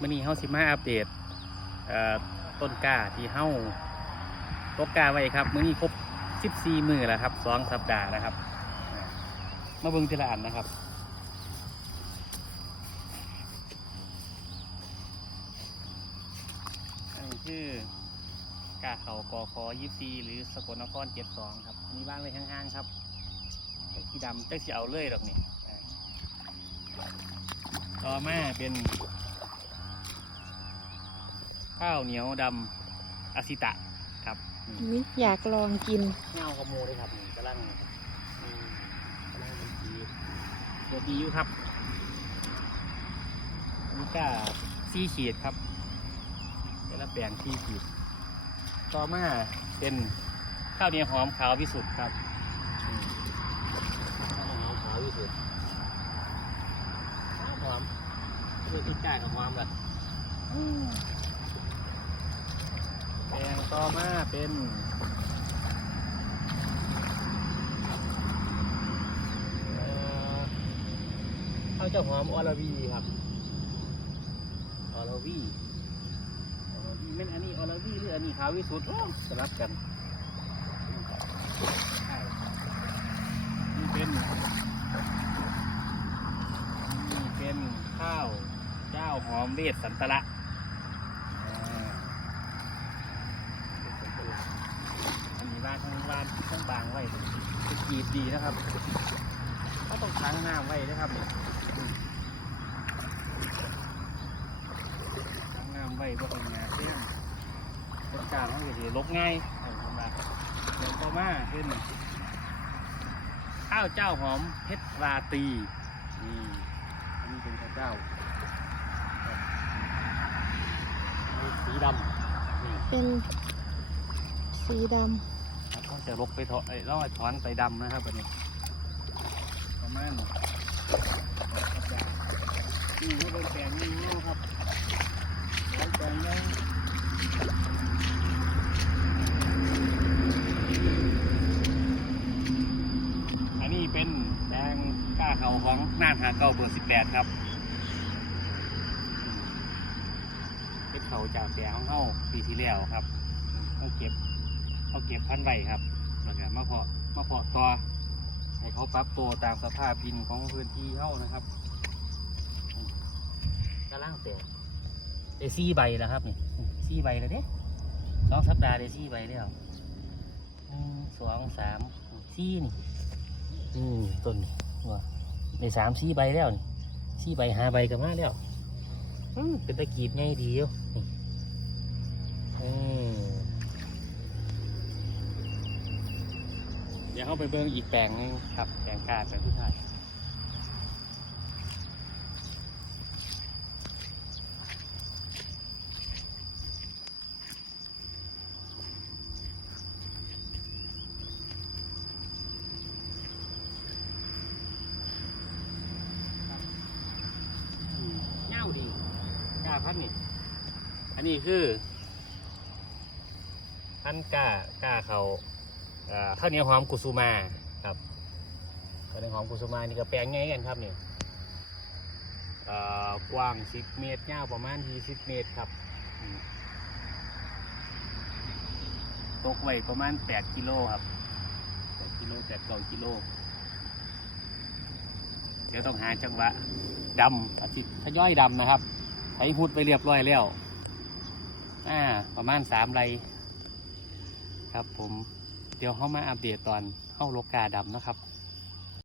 มื่อนี้เฮาสิมาอัปเดตต้นกล้าที่เฮาตกกล้าไว้ครับมื้อนี้ครบ 14 มือแล้วครับสองสัปดาห์แล้วครับ มาเบิ่งทีละอันนะครับอันนี้คือกาเขากอคอยี่ซีหรือสกลนครเจ็ดสองครับมีบ้างไว้ข้างๆครับไอ้ที่ดำจักสิเอาเลยดอกนี่ต่อมาเป็น ข้าวเหนียวดำอาซิตะครับนี่อุ๊ยอยากลองกินเงาขโมยเลยครับนี่กำลังอืมกำลังดีตัวดีอยู่ครับอันนี่ก็ซี่ขีดครับแต่ละแปลงซี่ขีด ต่อมาเป็นข้าวเหนียวหอมขาววิสุทธ์ครับอืมข้าวเหนียวหอมขาววิสุทธ์หอมเพื่อที่จ่ายกับหอมเลยแปลง ต่อมาเป็นข้าวเจ้าหอมออลวีครับออลวีออลวีแม่นอันนี้ออลวีหรืออันนี้ขาววิสุทธ์โอ้สลับกันนี่เป็นนี่เป็นข้าวเจ้าหอมเวสสันตละอ่าเวสสันตละอันนี้บ้านทั้งบ้านทั้งบางไว้จะ กีบดีนะครับก็ต้องค้างน้ำไว้นะครับเนี่อืมค้างน้ำไว้เพราะเป็นงานเรื่องต้นกางมันก็จะลบง่ายต้นมาเดี๋ยวต่อมาเป็นข้าวเจ้าหอมเพชรราตีนี่อันนี้เป็นข้าวเจ้าสีดำเป็นสีดแล้วก็จะลกไปถอนไอ้ล่อยถอนไปดำนะครับอันนี้ประมาณนี่ก็เป็นแปลงนี้ครับแปลงนี้อันนี้เป็นแปลงก้าเขาของน่านหาเก้าเบอร์สิบแปดครับเป็นเขาจากแปลงของเขาปีที่แล้วครับต้องเก็บ เขาเก็บพันธุ์ไว้ครับแล้วก็มาเพาะมาเพาะต่อให้เขาปรับตัวตามสภาพดินของพื้นที่เขานะครับอืมกำลังแตกได้สี่ใบแล้วครับนี่อืมสี่ใบแล้วเด้สองสัปดาห์ได้สี่ใบแล้วหนึ่งสองสามสี่นี่อืมต้นนี่ว่าได้สามสี่ใบแล้วนี่สี่ใบหาใบกับมาแล้วอืมเป็นตะกีบไงดีอยู่นี่ ดี๋ยวเข้าไปเบิ่งอีกแปลงหนึงครับแปลงกาดแปลงที่ถ่ายเง่าดีกาพันธุ์นี่อันนี้คือพันธุ์กากาเขาอ่า ข้าวเหนียวหอมกุสุมาครับข้าวเหนียวหอมกุสุมานี่ก็แปลงไงกันครับนี่เอ่อกว้าง 10 เมตรยาวประมาณ 20 เมตรครับอืมตกไว้ประมาณ 8 กิโลครับ 8 กิโล8 9กิโล เดี๋ยวต้องหาจังหวะดำอาทิตย์ทยอยดำนะครับไถหุดไปเรียบร้อยแล้ว อ่า ประมาณ 3 ไรครับผม เดี๋ยวเข้ามาอัปเดตตอนเข้าโลกาดำนะครับ